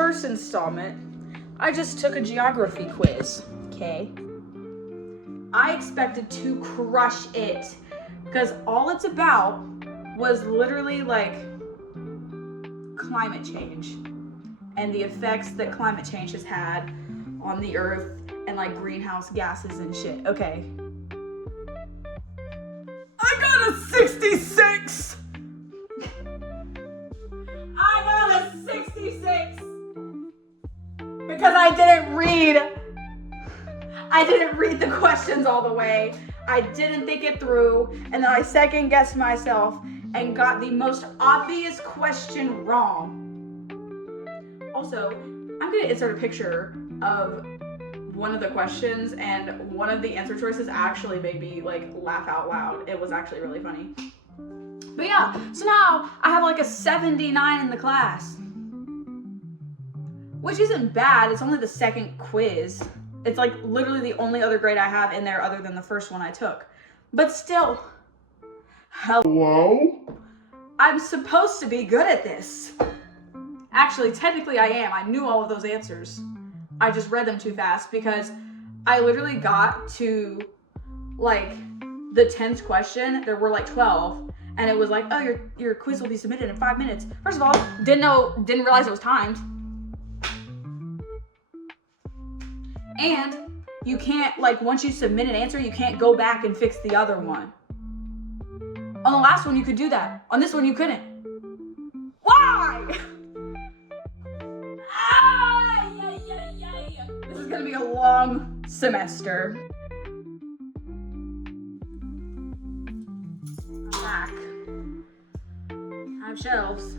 First installment, I just took a geography quiz, okay? I expected to crush it because all it's about was literally like climate change and the effects that climate change has had on the earth and like greenhouse gases and shit. Okay. I got a 66! I got a 66! Because I didn't read the questions all the way. I didn't think it through, and then I second guessed myself and got the most obvious question wrong. Also, I'm gonna insert a picture of one of the questions, and one of the answer choices actually made me like laugh out loud. It was actually really funny. But yeah, so now I have like a 79 in the class, which isn't bad. It's only the second quiz. It's like literally the only other grade I have in there other than the first one I took. But still, hello? I'm supposed to be good at this. Actually, technically I am. I knew all of those answers. I just read them too fast because I literally got to like the 10th question. There were like 12, and it was like, oh, your quiz will be submitted in 5 minutes. First of all, didn't realize it was timed. And you can't, like, once you submit an answer, you can't go back and fix the other one. On the last one, you could do that. On this one, you couldn't. Why? This is gonna be a long semester. I'm back. I have shelves.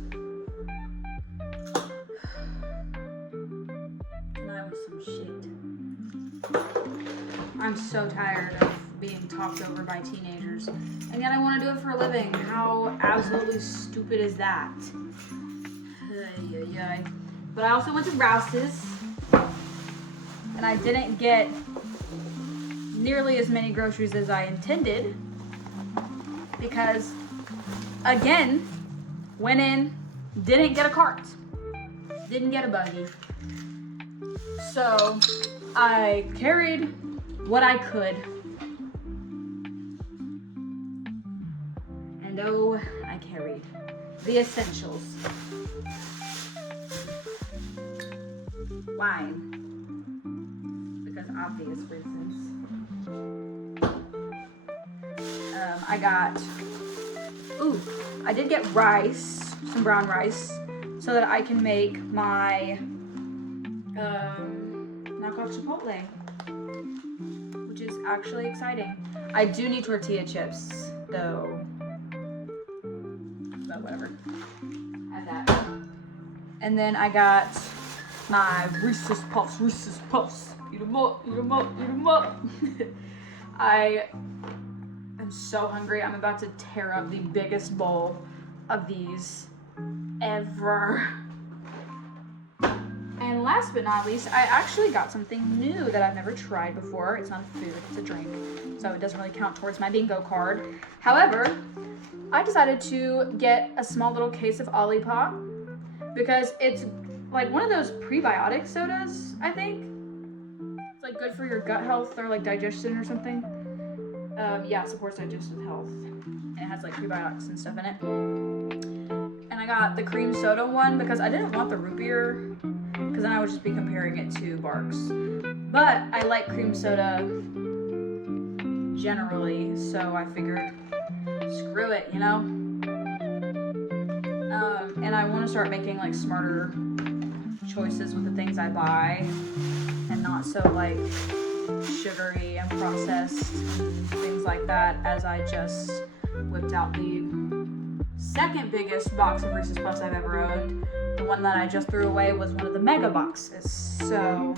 Tonight was some shit. I'm so tired of being talked over by teenagers, and yet I want to do it for a living. How absolutely stupid is that? But I also went to Rouse's, and I didn't get nearly as many groceries as I intended because, again, went in, didn't get a cart, didn't get a buggy. So I carried what I could. And oh, I carried the essentials. Wine. Because obvious reasons. I did get rice, some brown rice, so that I can make my knockoff Chipotle, which is actually exciting. I do need tortilla chips, though. But whatever. I have that. And then I got my Reese's Puffs. Eat them up, eat them up, eat them up. I am so hungry. I'm about to tear up the biggest bowl of these ever. And last but not least, I actually got something new that I've never tried before. It's not a food, it's a drink, so it doesn't really count towards my bingo card. However, I decided to get a small little case of Alli Mae because it's like one of those prebiotic sodas, I think. It's like good for your gut health or like digestion or something. Yeah, it supports digestive health. And it has like prebiotics and stuff in it. And I got the cream soda one because I didn't want the root beer, because then I would just be comparing it to Barks. But I like cream soda generally, so I figured, screw it, you know? And I want to start making like smarter choices with the things I buy, and not so like sugary and processed things like that, as I just whipped out the second biggest box of Reese's Puffs I've ever owned. The one that I just threw away was one of the mega boxes, so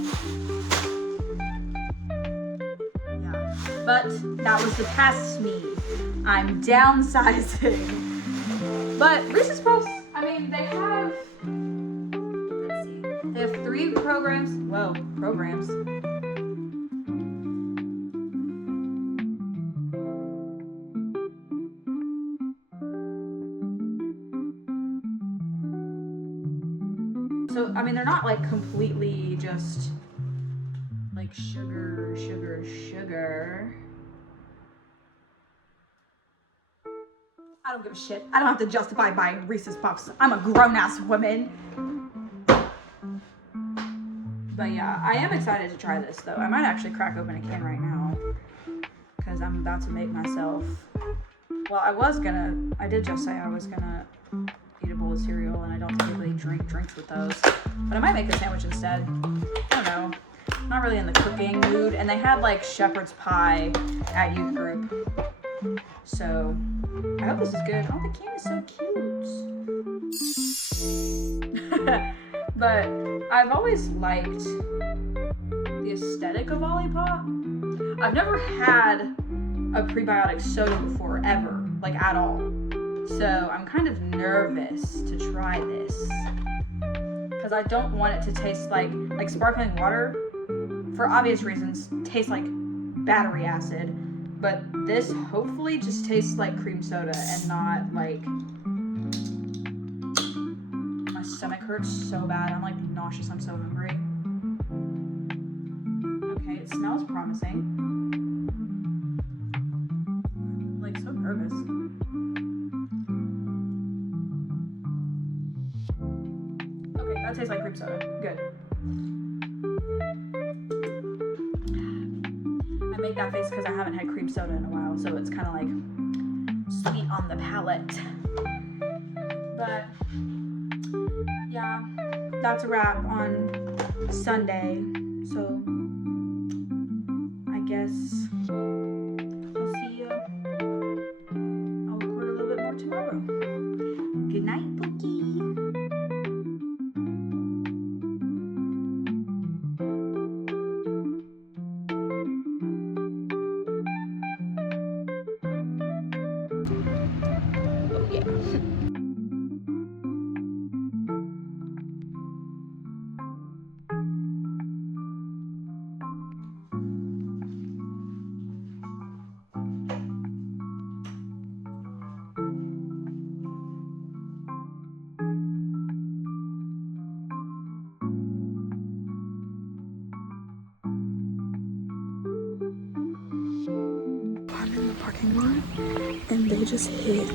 yeah. But that was the past me. I'm downsizing. But Reese's Puffs, I mean, they have, let's see, they have 3 programs. Whoa, programs. So, I mean, they're not like completely just like sugar, sugar, sugar. I don't give a shit. I don't have to justify buying Reese's Puffs. I'm a grown-ass woman. But yeah, I am excited to try this though. I might actually crack open a can right now because I'm about to make myself, well, I did just say I was gonna eat a bowl of cereal, and I don't typically drink drinks with those, but I might make a sandwich instead. I don't know. I'm not really in the cooking mood, and they had like shepherd's pie at youth group. So, I hope this is good. Oh, the can is so cute. But I've always liked the aesthetic of Olipop. I've never had a prebiotic soda before, ever, like at all. So I'm kind of nervous to try this because I don't want it to taste like sparkling water, for obvious reasons, tastes like battery acid. But this hopefully just tastes like cream soda and not like, my stomach hurts so bad. I'm like nauseous, I'm so hungry. Okay, it smells promising. I'm like so nervous. Okay, that tastes like cream soda. Good. I make that face because I haven't had cream soda in a while, so it's kind of like sweet on the palate. But yeah, that's a wrap on Sunday. So I guess I'll see you. I'll record a little bit more tomorrow. Good night, Pookie. I'm in the parking lot, and they just hit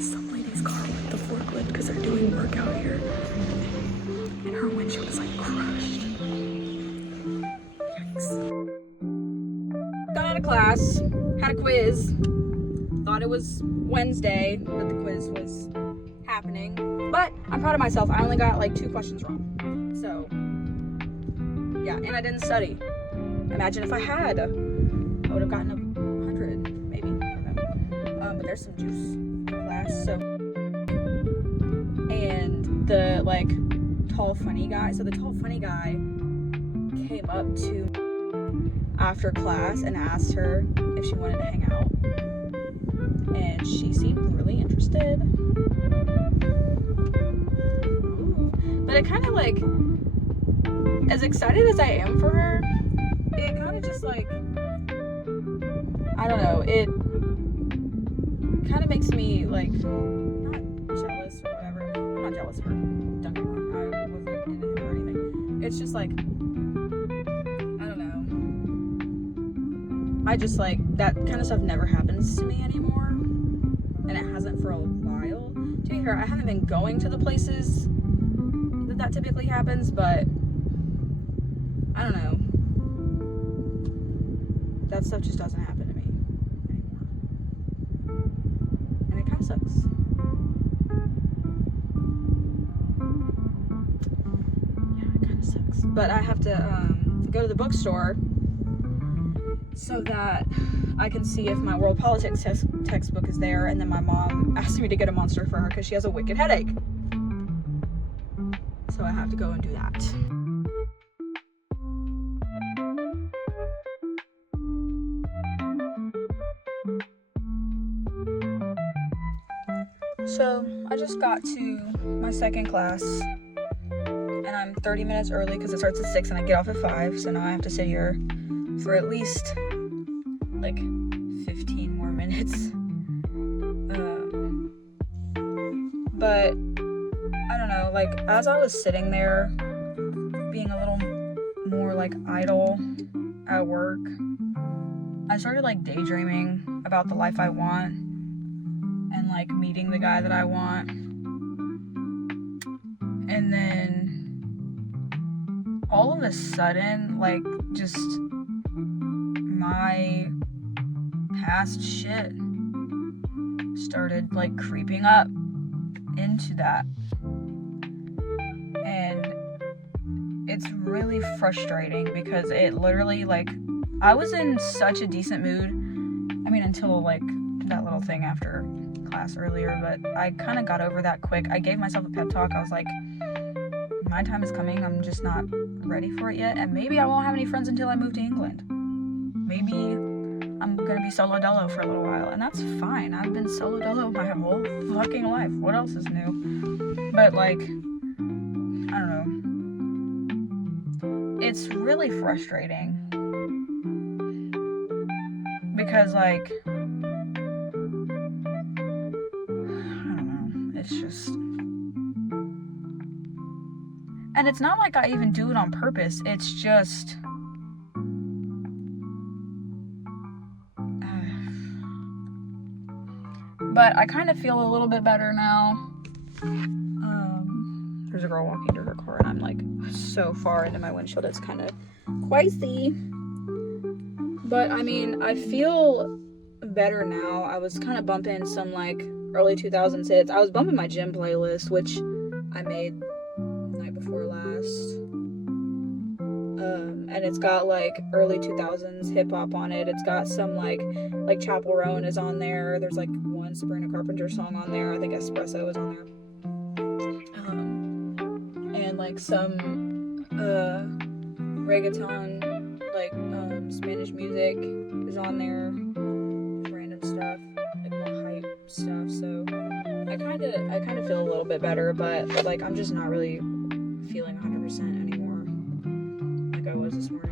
some lady's car with the forklift because they're doing work out here, and her windshield is like crushed. Yikes. Got out of class, had a quiz, thought it was Wednesday that the quiz was happening, but I'm proud of myself. I only got like 2 questions wrong, so yeah, and I didn't study. Imagine if I had. I would have gotten 100, maybe. I don't know. But there's some juice in class, so. And the like tall funny guy. So the tall funny guy came up to after class and asked her if she wanted to hang out, and she seemed really interested. Ooh. But it kind of like, as excited as I am for her, it kind of just like, I don't know, it kind of makes me like not jealous or whatever. I'm not jealous of her, don't get me wrong, I wasn't into him or anything. It's just like, I don't know, I just like, that kind of stuff never happens to me anymore, and it hasn't for a while. To be fair, I haven't been going to the places that typically happens, but I don't know, that stuff just doesn't happen to me anymore, and it kind of sucks. Yeah, it kind of sucks. But I have to go to the bookstore so that I can see if my world politics textbook is there, and then my mom asked me to get a Monster for her because she has a wicked headache. So I have to go and do that. So I just got to my second class, and I'm 30 minutes early because it starts at 6 and I get off at 5. So now I have to sit here for at least like 15 more minutes. But I don't know, like, as I was sitting there being a little more, like, idle at work, I started, like, daydreaming about the life I want and, like, meeting the guy that I want. And then all of a sudden, like, just my past shit started, like, creeping up into that. And it's really frustrating because it literally, like, I was in such a decent mood. I mean, until, like, that little thing after class earlier, but I kind of got over that quick. I gave myself a pep talk. I was like, my time is coming. I'm just not ready for it yet. And maybe I won't have any friends until I move to England. Maybe I'm going to be solo dolo for a little while. And that's fine. I've been solo dolo my whole fucking life. What else is new? But, like, I don't know. It's really frustrating. Because, like, I don't know. It's just... And it's not like I even do it on purpose. It's just... But I kind of feel a little bit better now. There's a girl walking to her car and I'm like so far into my windshield. It's kind of quicey. But I mean, I feel better now. I was kind of bumping some like early 2000s hits. I was bumping my gym playlist, which I made the night before last. And it's got like early 2000s hip hop on it. It's got some like Chapel Roan is on there. There's like one Sabrina Carpenter song on there. I think Espresso is on there. And like some reggaeton, like Spanish music is on there. Random stuff, like more hype stuff. So I kind of feel a little bit better, but like I'm just not really feeling 100% anymore like I was this morning.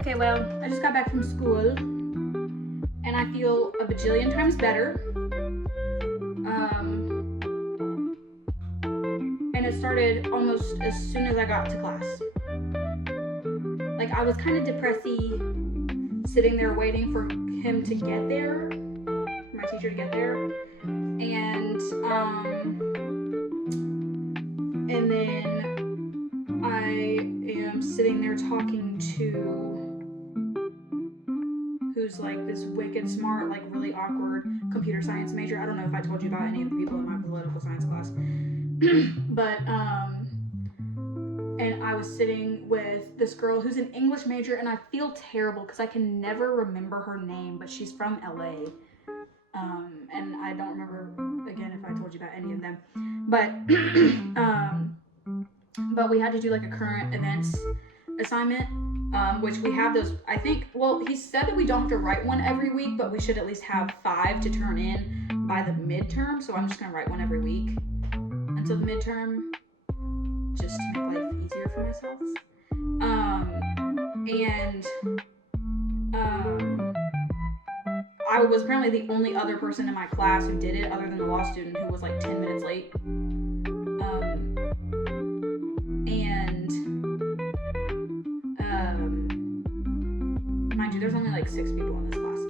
Okay, well, I just got back from school and I feel a bajillion times better. And it started almost as soon as I got to class. Like, I was kind of depressy sitting there waiting for him to get there, for my teacher to get there. And then I am sitting there talking to who's like this wicked smart, like really awkward computer science major. I don't know if I told you about any of the people in my political science class. But and I was sitting with this girl who's an English major, and I feel terrible because I can never remember her name, but she's from LA. And I don't remember again if I told you about any of them. But we had to do like a current events assignment, which we have those, I think, well, he said that we don't have to write one every week, but we should at least have 5 to turn in by the midterm. So I'm just gonna write one every week until the midterm, just to make life easier for myself. I was apparently the only other person in my class who did it, other than the law student who was like 10 minutes late. Mind you, there's only like 6 people in this class.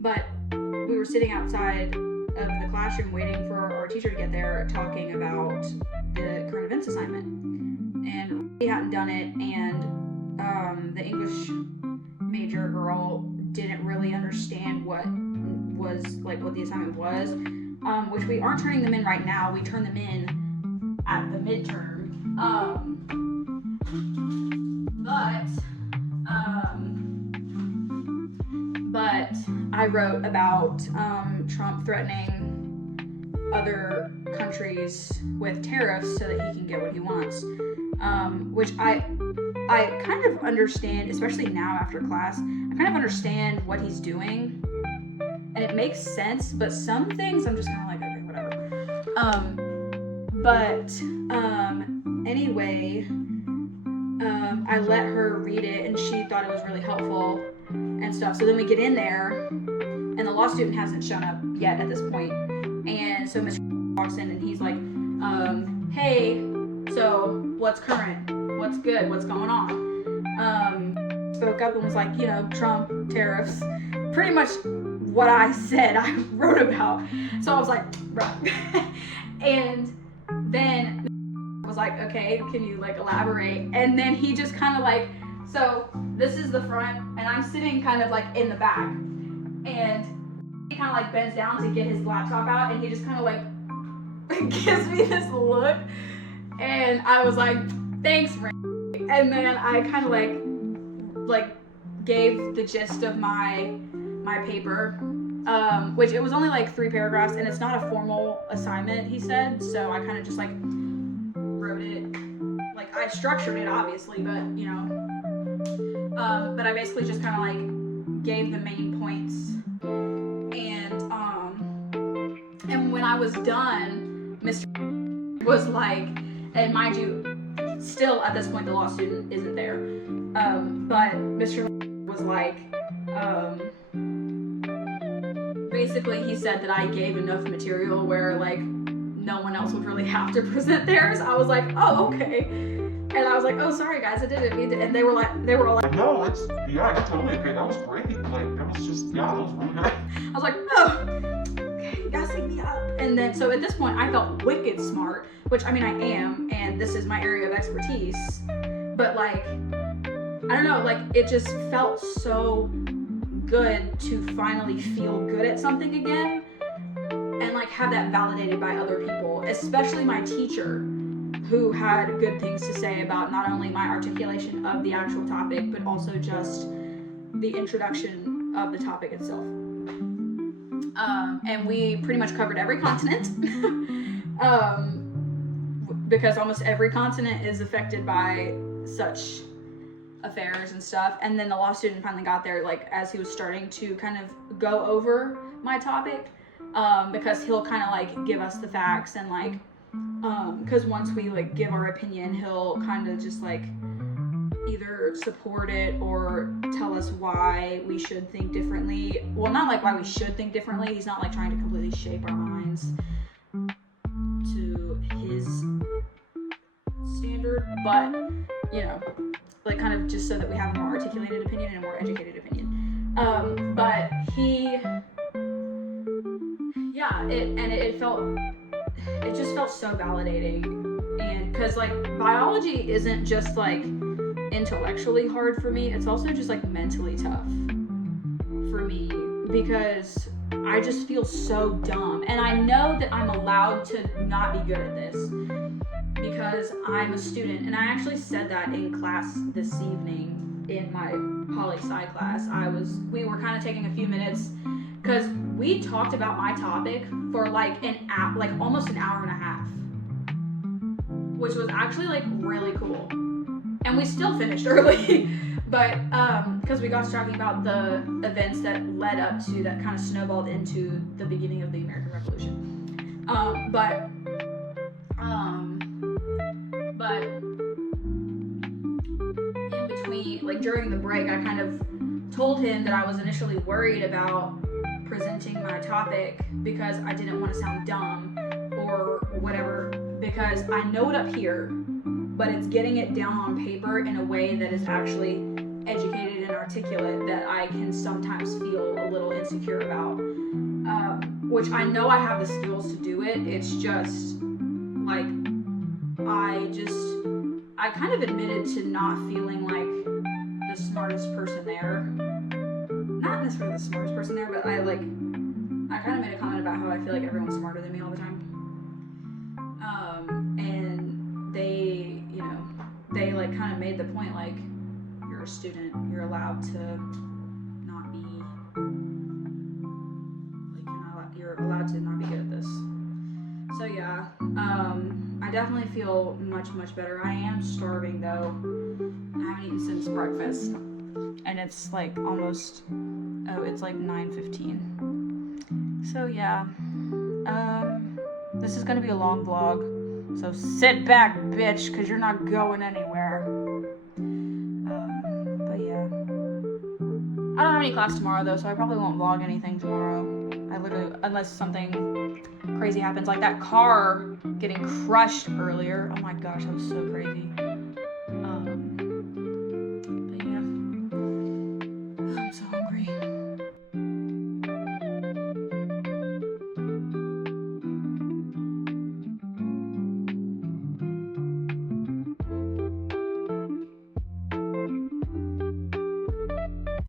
But we were sitting outside of the classroom waiting for our teacher to get there, talking about the current events assignment. And we hadn't done it, and the English major girl didn't really understand what the assignment was, which we aren't turning them in right now. We turn them in at the midterm. But I wrote about Trump threatening other countries with tariffs so that he can get what he wants, which I kind of understand, especially now after class. I kind of understand what he's doing, and it makes sense, but some things I'm just kind of like, okay, whatever. Anyway, I let her read it, and she thought it was really helpful and stuff. So then we get in there, and the law student hasn't shown up yet at this point. And so Mr. walks in and he's like, hey, so what's current? What's good? What's going on? Spoke up and was like, you know, Trump, tariffs, pretty much what I said I wrote about. So I was like, right. And then was like, okay, can you like elaborate? And then he just kind of like, so this is the front and I'm sitting kind of like in the back, and he kind of like bends down to get his laptop out, and he just kind of like gives me this look, and I was like, thanks, Ray. And then I kind of like gave the gist of my paper, which it was only like 3 paragraphs, and it's not a formal assignment, he said, so I kind of just like wrote it, like I structured it obviously, but you know, but I basically just kind of like gave the main points, and when I was done, Mr. was like, and mind you, still at this point the law student isn't there, but Mr. was like, basically he said that I gave enough material where like no one else would really have to present theirs. I was like, oh, okay. And I was like, oh, sorry guys, I didn't mean to. And they were all like, no, it's totally okay. That was great. Like, that was just, that was really good. I was like, oh, okay, you gotta sync me up. And then, so at this point, I felt wicked smart, which I mean, I am, and this is my area of expertise. But like, I don't know, like, it just felt so good to finally feel good at something again, and like have that validated by other people, especially my teacher, who had good things to say about not only my articulation of the actual topic, but also just the introduction of the topic itself. And we pretty much covered every continent, because almost every continent is affected by such affairs and stuff. And then the law student finally got there, like, as he was starting to kind of go over my topic, because he'll kind of like give us the facts and like, because once we like give our opinion, he'll kind of just like either support it or tell us why we should think differently. Well, not like why we should think differently. He's not like trying to completely shape our minds to his standard, but you know, like kind of just so that we have a more articulated opinion and a more educated opinion. But he, yeah, it just felt so validating. And because like biology isn't just like intellectually hard for me, it's also just like mentally tough for me, because I just feel so dumb, and I know that I'm allowed to not be good at this because I'm a student. And I actually said that in class this evening in my poli-sci class. We were kind of taking a few minutes because we talked about my topic for like almost an hour and a half, which was actually like really cool. And we still finished early, but because we got to talking about the events that led up to, that kind of snowballed into the beginning of the American Revolution. But in between, like during the break, I kind of told him that I was initially worried about presenting my topic because I didn't want to sound dumb or whatever, because I know it up here, but it's getting it down on paper in a way that is actually educated and articulate that I can sometimes feel a little insecure about, which I know I have the skills to do it. It's just like I kind of admitted to not feeling like the smartest person there. Not necessarily the smartest person there, but I kind of made a comment about how I feel like everyone's smarter than me all the time. And they like kind of made the point, like, you're a student, you're allowed to not be, like, you're allowed to not be good at this. So yeah, I definitely feel much, much better. I am starving though. I haven't eaten since breakfast, and it's like almost, it's like 9:15. So yeah, this is gonna be a long vlog, so sit back, bitch, because you're not going anywhere. But yeah, I don't have any class tomorrow though, so I probably won't vlog anything tomorrow. I literally, unless something crazy happens, like that car getting crushed earlier. Oh my gosh, that was so crazy.